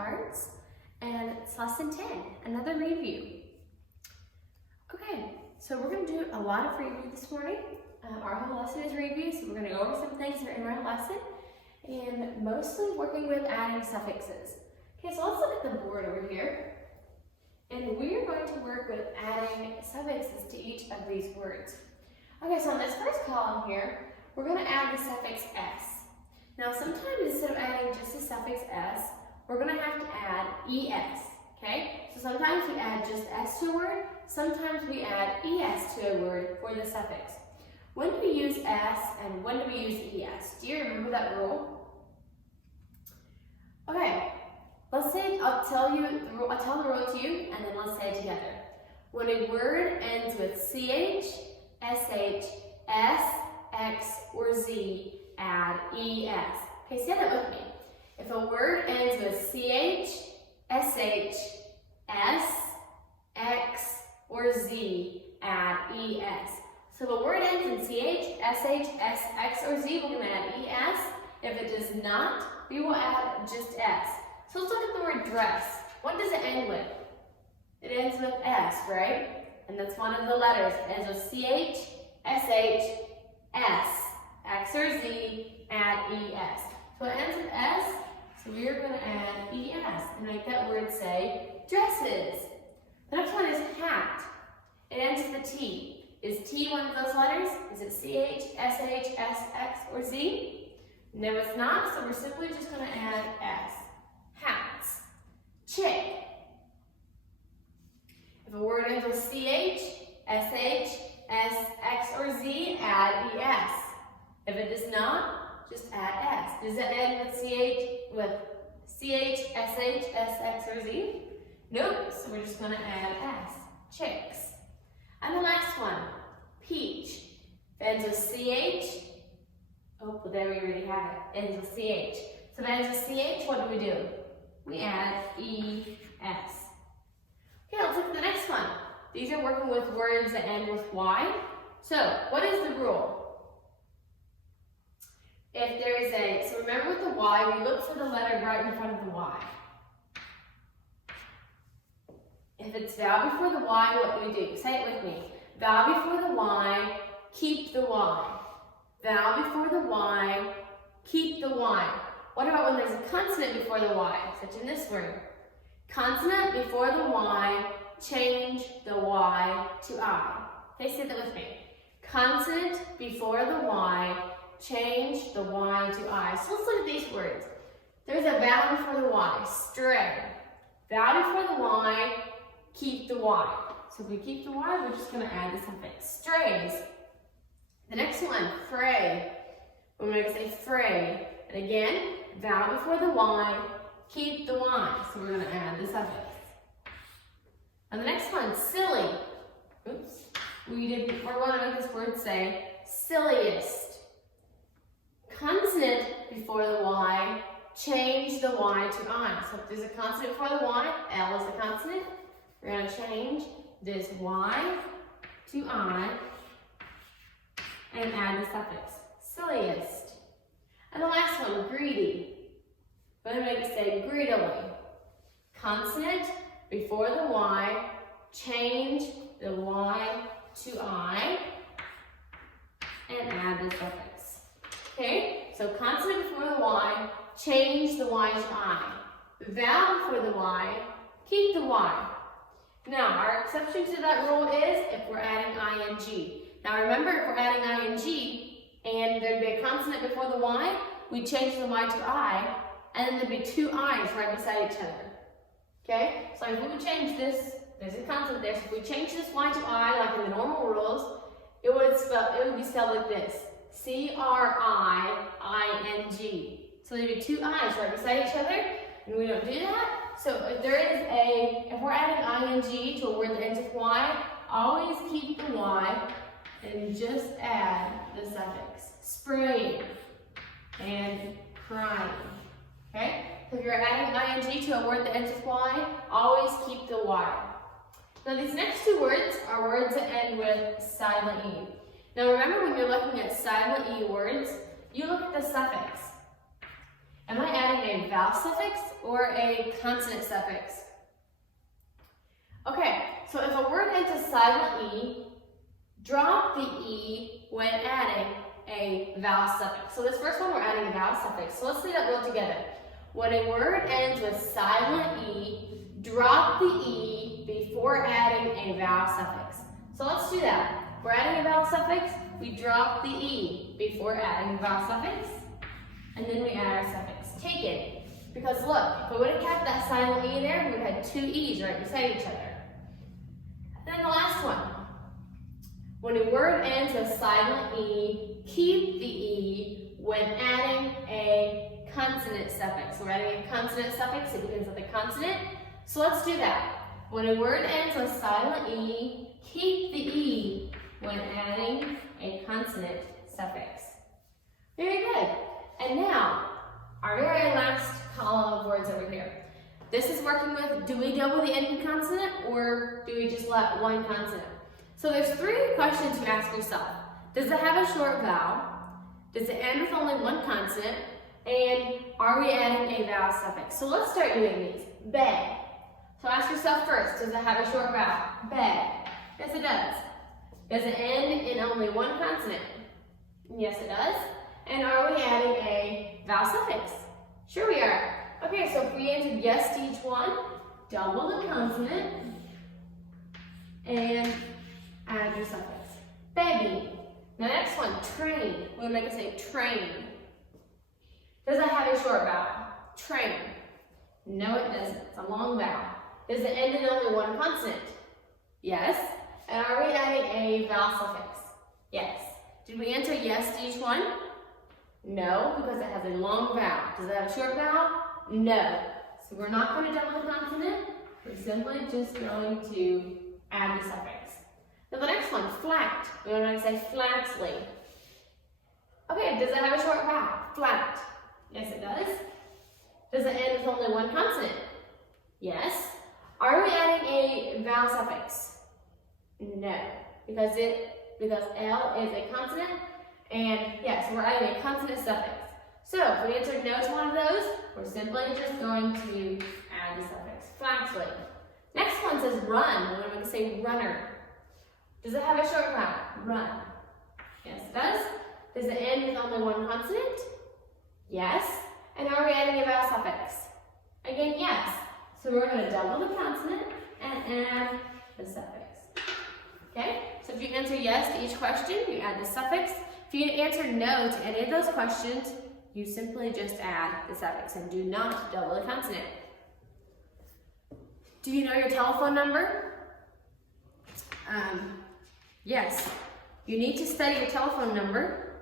Arts, and it's lesson 10, another review. Okay, so we're going to do a lot of review this morning. Our whole lesson is review, so we're going to go over some things that are in our lesson, and mostly working with adding suffixes. Okay, so let's look at the board over here, and we're going to work with adding suffixes to each of these words. Okay, so on this first column here, we're going to add the suffix s. Now sometimes instead of adding just the suffix s, we're going to have to add es, okay? So sometimes we add just s to a word, sometimes we add es to a word for the suffix. When do we use s and when do we use es? Do you remember that rule? Okay, let's say I'll tell the rule to you and then let's say it together. When a word ends with ch, sh, s, x, or z, add es. Okay, say that with me. If a word ends with ch, sh, s, x, or z, add es. So if a word ends in ch, sh, s, x, or z, we're going to add es. If it does not, we will add just s. So let's look at the word dress. What does it end with? It ends with s, right? And that's one of the letters. It ends with ch, sh, s, x, or z, add es. So it ends with s, so we are going to add es and make that word say dresses. The next one is hat. It ends with a T. Is T one of those letters? Is it ch, sh, s, x, or z? No, it's not, so we're simply just going to add s. Hats. Chick. If a word ends with ch, sh, s, x, or z, add es. If it does not, just add s. Does it end with ch, sh, s, x, or z? Nope, so we're just going to add s. Chicks. And the last one, peach. If it ends with ch, oh, well, there we already have it. It ends with ch. So if it ends with ch, what do we do? We add es. Okay, let's look at the next one. These are working with words that end with y. So, what is the rule? If there is so remember with the y, we look for the letter right in front of the y. If it's vowel before the y, what do we do? Say it with me. Vowel before the y, keep the y. Vowel before the y, keep the y. What about when there's a consonant before the y, such in this word? Consonant before the y, change the y to I. Okay, say that with me. Consonant before the y, change the y to I. So let's look at these words. There's a vowel before the y, stray. Vowel before the y, keep the y. So if we keep the y, we're just going to add the suffix. Strays. The next one, fray. We're going to say fray. And again, vowel before the y, keep the y. So we're going to add the suffix. And the next one, silly. Oops. We're going to make this word say silliest. Consonant before the y, change the y to I. So if there's a consonant before the y, L is the consonant. We're going to change this y to I and add the suffix, silliest. And the last one, greedy. We're going to make it say greedily. Consonant before the y, change the y to I and add the suffix. Okay, so consonant before the y, change the y to I. Vowel before the y, keep the y. Now, our exception to that rule is if we're adding ing. Now remember, if we're adding ing and there'd be a consonant before the y, we change the y to I, and then there'd be two i's right beside each other. Okay, so if we would change this, there's a consonant there, so if we change this y to I, like in the normal rules, it would be spelled like this. C-R-I-I-N-G. So there'd be two i's right beside each other, and we don't do that. So if we're adding ing to a word that ends with y, always keep the y and just add the suffix. Spraying and crying. Okay? So if you're adding ing to a word that ends with y, always keep the y. Now these next two words are words that end with silent e. Now remember, when you're looking at silent e words, you look at the suffix. Am I adding a vowel suffix or a consonant suffix? Okay, so if a word ends a silent E, drop the E when adding a vowel suffix. So this first one, we're adding a vowel suffix. So let's say that word together. When a word ends with silent E, drop the E before adding a vowel suffix. So let's do that. We're adding a vowel suffix, we drop the E before adding the vowel suffix, and then we add our suffix. Take it, because look, if we would have kept that silent E there, we would have had two E's right beside each other. And then the last one. When a word ends with silent E, keep the E when adding a consonant suffix. We're adding a consonant suffix, it begins with a consonant. So let's do that. When a word ends with silent E, keep the E when adding a consonant suffix. Very good. And now, our very last column of words over here. This is working with, do we double the end consonant or do we just let one consonant? So there's three questions you ask yourself. Does it have a short vowel? Does it end with only one consonant? And are we adding a vowel suffix? So let's start doing these. Beg. So ask yourself first, does it have a short vowel? Beg. Yes, it does. Does it end in only one consonant? Yes, it does. And are we adding a vowel suffix? Sure we are. Okay, so if we answered yes to each one, double the consonant and add your suffix. Begging. The next one, train. We'll make it say train. Does it have a short vowel? Train. No, it doesn't. It's a long vowel. Does it end in only one consonant? Yes. And are we adding a vowel suffix? Yes. Did we answer yes to each one? No, because it has a long vowel. Does it have a short vowel? No. So we're not going to double the consonant. We're simply just going to add the suffix. Now the next one, flat. We're going to say flatly. Okay, does it have a short vowel? Flat. Yes, it does. Does it end with only one consonant? Yes. Are we adding a vowel suffix? No, because L is a consonant, and yes, we're adding a consonant suffix. So if we answered no to one of those, we're simply just going to add the suffix, flatly. Next one says run. We're going to say runner. Does it have a short vowel? Run. Yes, it does. Does it end with only one consonant? Yes. And are we adding a vowel suffix? Again, yes. So we're going to double the consonant and add the suffix. Okay? So if you answer yes to each question, you add the suffix. If you answer no to any of those questions, you simply just add the suffix and do not double the consonant. Do you know your telephone number? Yes. You need to study your telephone number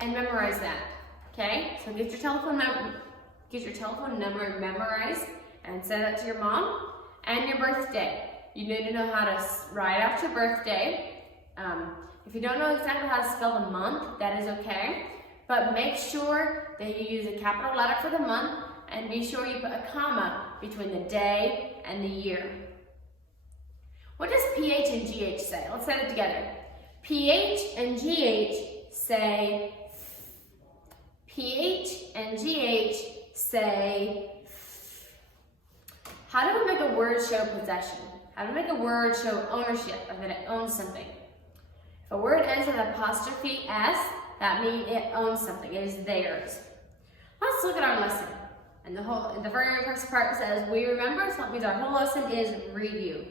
and memorize that. Okay? So get your telephone number memorized and send that to your mom, and your birthday. You need to know how to write out your birthday. If you don't know exactly how to spell the month, that is okay. But make sure that you use a capital letter for the month, and be sure you put a comma between the day and the year. What does PH and GH say? Let's say it together. PH and GH say, PH and GH say. How do we make a word show possession? How do we make a word show ownership, or that it owns something? If a word ends with apostrophe S, that means it owns something, it is theirs. Let's look at our lesson. And the very first part says, we remember, so that means our whole lesson is review.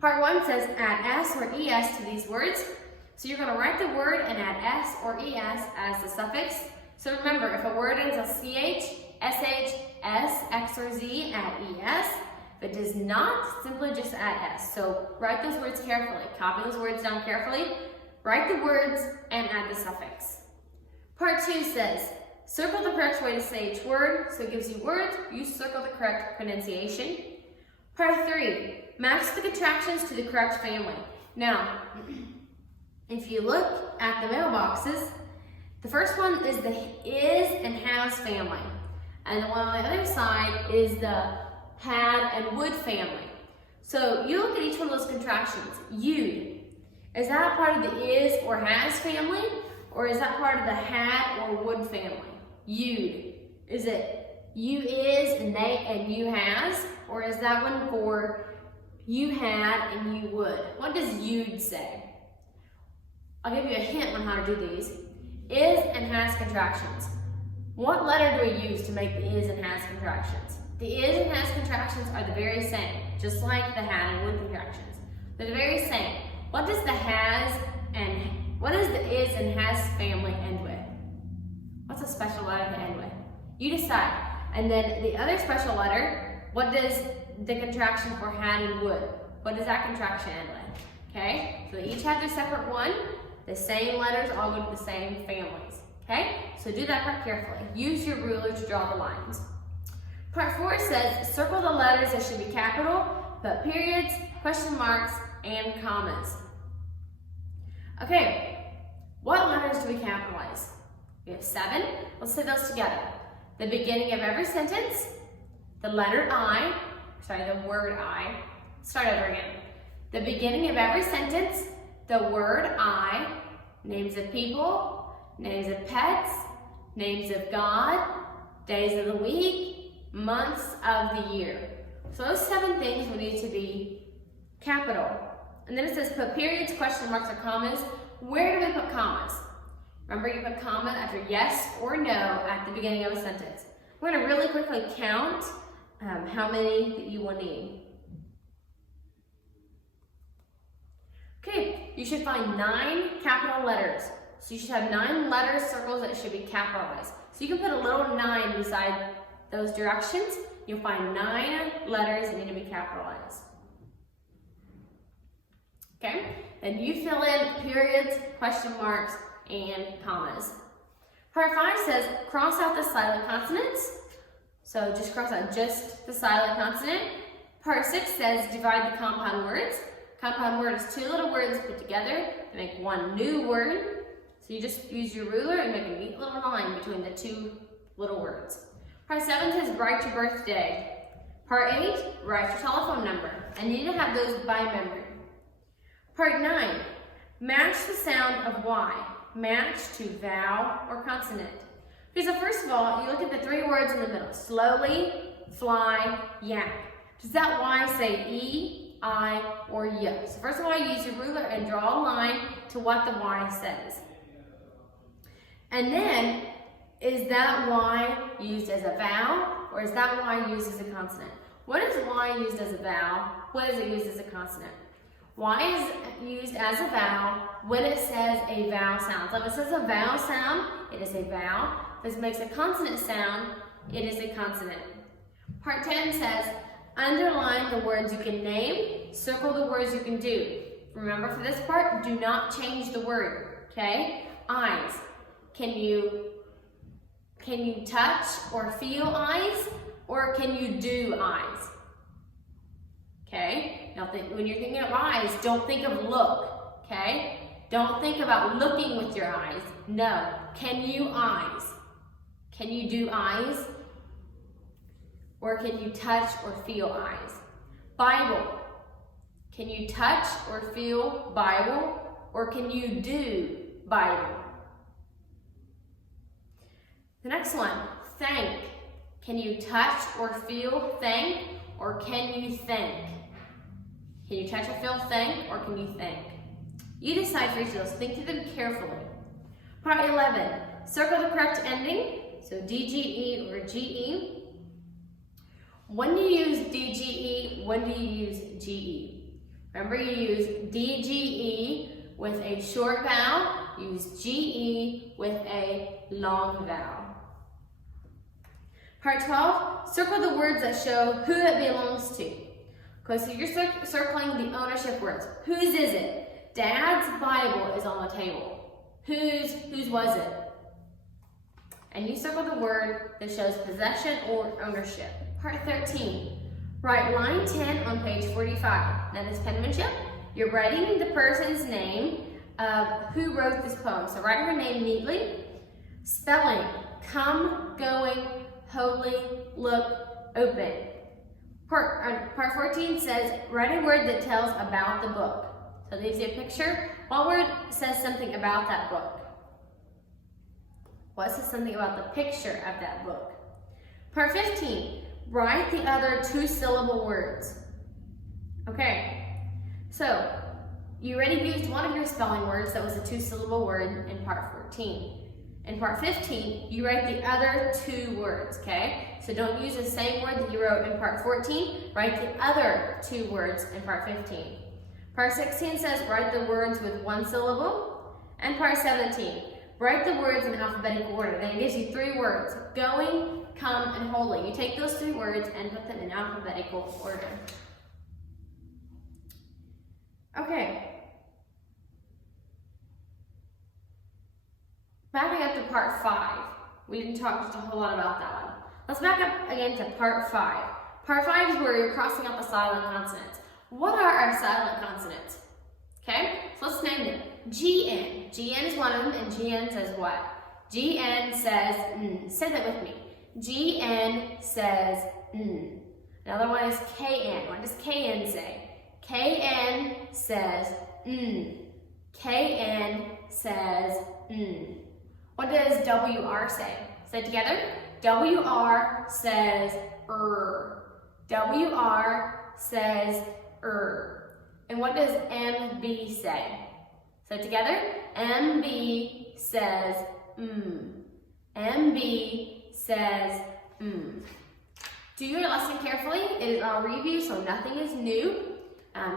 Part 1 says, add S or ES to these words. So you're going to write the word and add S or ES as the suffix. So remember, if a word ends with CH, SH, S, X, or Z, add ES. If it does not, simply just add S. So write those words carefully. Copy those words down carefully. Write the words and add the suffix. Part 2 says, circle the correct way to say each word. So it gives you words, you circle the correct pronunciation. Part 3, match the contractions to the correct family. Now, if you look at the mailboxes, the first one is the is and has family. And the one on the other side is the had and would family. So you look at each one of those contractions. You'd. Is that part of the is or has family? Or is that part of the had or would family? You'd. Is it you is and they and you has? Or is that one for you had and you would? What does you'd say? I'll give you a hint on how to do these. Is and has contractions. What letter do we use to make the is and has contractions? The is and has contractions are the very same, just like the had and would contractions. They're the very same. What does the is and has family end with? What's a special letter to end with? You decide. And then the other special letter, what does the contraction for had and would? What does that contraction end with? Okay? So they each have their separate one. The same letters all go to the same families. Okay? So do that part carefully. Use your ruler to draw the lines. Part 4 says, circle the letters that should be capital, put periods, question marks, and commas. Okay, what letters do we capitalize? We have 7. Let's say those together. The beginning of every sentence, the letter I, the word I. Start over again. The beginning of every sentence, the word I, names of people, names of pets, names of God, days of the week, months of the year. So those 7 things will need to be capital. And then it says put periods, question marks, or commas. Where do we put commas? Remember, you put comma after yes or no at the beginning of a sentence. We're going to really quickly count how many that you will need. Okay, you should find 9 capital letters. So you should have 9 letter circles that should be capitalized. So you can put a little 9 beside those directions. You'll find 9 letters that need to be capitalized. Okay, and you fill in periods, question marks, and commas. Part 5 says cross out the silent consonants. So just cross out just the silent consonant. Part 6 says divide the compound words. Compound word is 2 little words put together to make one new word. So you just use your ruler and make a neat little line between the 2 little words. Part 7 says write your birthday. Part 8, write your telephone number. And you need to have those by memory. Part 9, match the sound of Y. Match to vowel or consonant. Okay, so first of all, you look at the 3 words in the middle. Slowly, fly, yak. Does that Y say E, I, or Y? So first of all, use your ruler and draw a line to what the Y says. And then, is that Y used as a vowel, or is that Y used as a consonant? What is Y used as a vowel? What is it used as a consonant? Y is used as a vowel when it says a vowel sound. So if it says a vowel sound, it is a vowel. If it makes a consonant sound, it is a consonant. Part 10 says, underline the words you can name, circle the words you can do. Remember for this part, do not change the word, okay? Eyes. Can you touch or feel eyes, or can you do eyes? Okay, now when you're thinking of eyes, don't think of look, okay? Don't think about looking with your eyes. No, can you eyes? Can you do eyes? Or can you touch or feel eyes? Bible, can you touch or feel Bible? Or can you do Bible? The next one, thank. Can you touch or feel thank? Or can you thank? Can you touch or feel thank, or can you thank? You decide for each of those. Think through them carefully. Part 11, circle the correct ending. So DGE or GE. When do you use DGE? When do you use GE? Remember, you use DGE with a short vowel. Use GE with a long vowel. Part 12, circle the words that show who it belongs to. Okay, so you're circling the ownership words. Whose is it? Dad's Bible is on the table. Whose was it? And you circle the word that shows possession or ownership. Part 13, write line 10 on page 45. Now this penmanship, you're writing the person's name of who wrote this poem. So write her name neatly. Spelling, come, going, holy, look, open. Part 14 says, write a word that tells about the book. So it gives you a picture. What word says something about that book? What says something about the picture of that book? Part 15, write the other 2-syllable words. Okay, so you already used one of your spelling words that was a 2-syllable word in part 14. In part 15, you write the other 2 words, okay? So don't use the same word that you wrote in part 14, write the other 2 words in part 15. Part 16 says write the words with 1 syllable. And part 17, write the words in alphabetical order. Then it gives you 3 words, going, come, and holy. You take those 3 words and put them in alphabetical order. Okay. Backing up to part 5. We didn't talk just a whole lot about that one. Let's back up again to part 5. Part 5 is where you're crossing out the silent consonants. What are our silent consonants? Okay, so let's name them. GN. GN is one of them, and GN says what? GN says Say that with me. GN says Another one is KN. What does KN say? KN says KN says What does WR say? Say it together. WR says WR says And what does MB say? Say it together. MB says MB says Do your lesson carefully. It is on review, so nothing is new.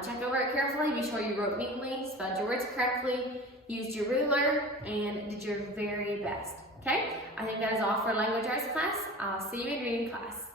Check over it carefully. Be sure you wrote neatly, spelled your words correctly, used your ruler, and did your very best. Okay? I think that is all for Language Arts class. I'll see you in reading class.